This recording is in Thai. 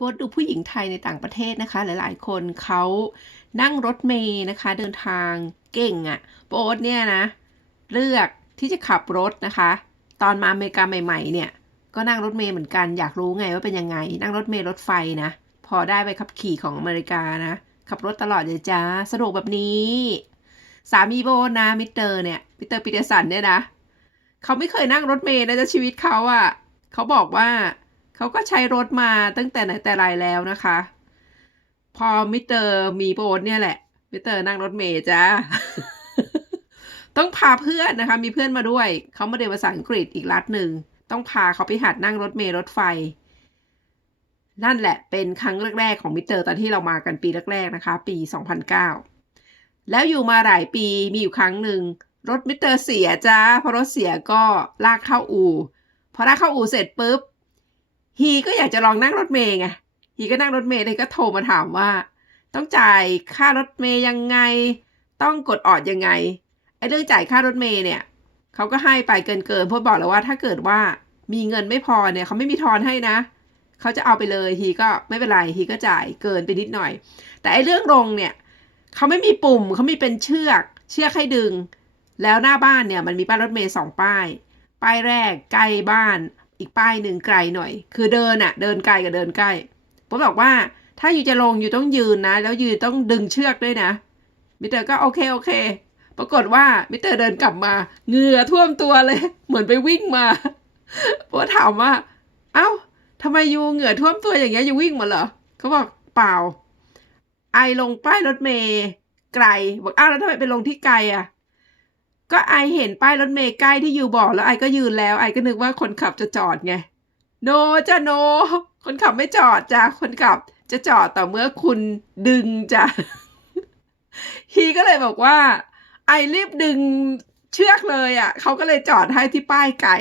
โพสต์ดูผู้หญิงไทยในต่างประเทศนะคะ หลายๆ คนเขานั่งรถเมย์นะคะ เดินทางเก่งอะ่ะโพสเนี่ยนะ เลือกที่จะขับรถนะคะ ตอนมาอเมริกาใหม่ ๆ เนี่ย ก็นั่งรถเมย์เหมือนกันอยากรู้ไงว่าเป็นยังไง นั่งรถเมย์รถไฟนะ พอได้ไปขับขี่ของอเมริกานะ ขับรถตลอดเลยจ้าสะดวกแบบนี้ สามีโบนะมิสเตอร์เนี่ยมิสเตอร์ปีเตอร์สันเนี่ยนะเขาไม่เคยนั่งรถเมล์นะจะชีวิตเขาอะ่ะเขาบอกว่า เขาก็ใช้รถมาตั้งแต่ไหนแต่ไรแล้วนะคะ พอมิสเตอร์มีโบนเนี่ยแหละ มิสเตอร์นั่งรถเมล์จ้าต้องพาเพื่อนนะคะ มีเพื่อนมาด้วย เขามาเรียนภาษาอังกฤษอีกรัฐหนึ่ง ต้องพาเขาไปหัดนั่งรถเมล์รถไฟ นั่นแหละเป็นครั้งแรกๆของมิสเตอร์ตอนที่เรามากันปีแรกๆนะคะ ปี 2009 แล้วอยู่มาหลายปีมีอยู่ครั้งหนึ่งรถมิสเตอร์เสียจ้าพอรถเสียก็ลากเข้าอู่พอลากเข้าอู่เสร็จปุ๊บ ฮีก็อยากจะลองนั่งรถเมย์ไงฮีก็นั่งรถเมย์เลยก็โทรมาถามว่า ต้องจ่ายค่ารถเมย์ยังไง ต้องกดออดยังไงไอ้เรื่องจ่ายค่ารถเมย์เนี่ยเขาก็ให้ไปเกินเกินๆพราะบอกแล้วว่าถ้าเกิดว่ามีเงินไม่พอเนี่ยเขาไม่มีทอนให้นะเขาจะเอาไปเลยฮีก็ไม่เป็นไรฮีก็จ่ายเกินไปนิดหน่อย แต่ไอ้เรื่องลงเนี่ยเขาไม่มีปุ่มเขามีเป็นเชือก เชือกให้ดึง แล้วหน้าบ้านเนี่ยมันมีป้ายรถเมย์สองป้าย ป้ายแรกใกล้บ้าน อีกป้ายหนึ่งไกลหน่อย คือเดินอะเดินไกลกับเดินใกล้ผมบอกว่าถ้าอยู่จะลงอยู่ต้องยืนนะ แล้วยืนต้องดึงเชือกด้วยนะมิเตอร์ก็โอเคโอเค ปรากฏว่ามิเตอร์เดินกลับมาเหงื่อท่วมตัวเลย เหมือนไปวิ่งมาผมถามว่า เอ้าทำไมยูเหงื่อท่วมตัวอย่างเงี้ยยูวิ่งมาเหรอเขาบอกเปล่า ไอลงป้ายรถเมย์ไกลบอกอ้าวแล้วทำไมไปลงที่ไกลอะ ก็ไอเห็นป้ายรถเมย์ใกล้ที่ยูบอกแล้วไอก็ยืนแล้ว ไอก็นึกว่าคนขับจะจอดไง โนจ้ะโน คนขับไม่จอดจ้ะคนขับจะจอดต่อเมื่อคุณดึงจ้ะฮีก็เลยบอกว่า ไอรีบดึงเชือกเลยอะเขาก็เลยจอดให้ที่ป้ายไก่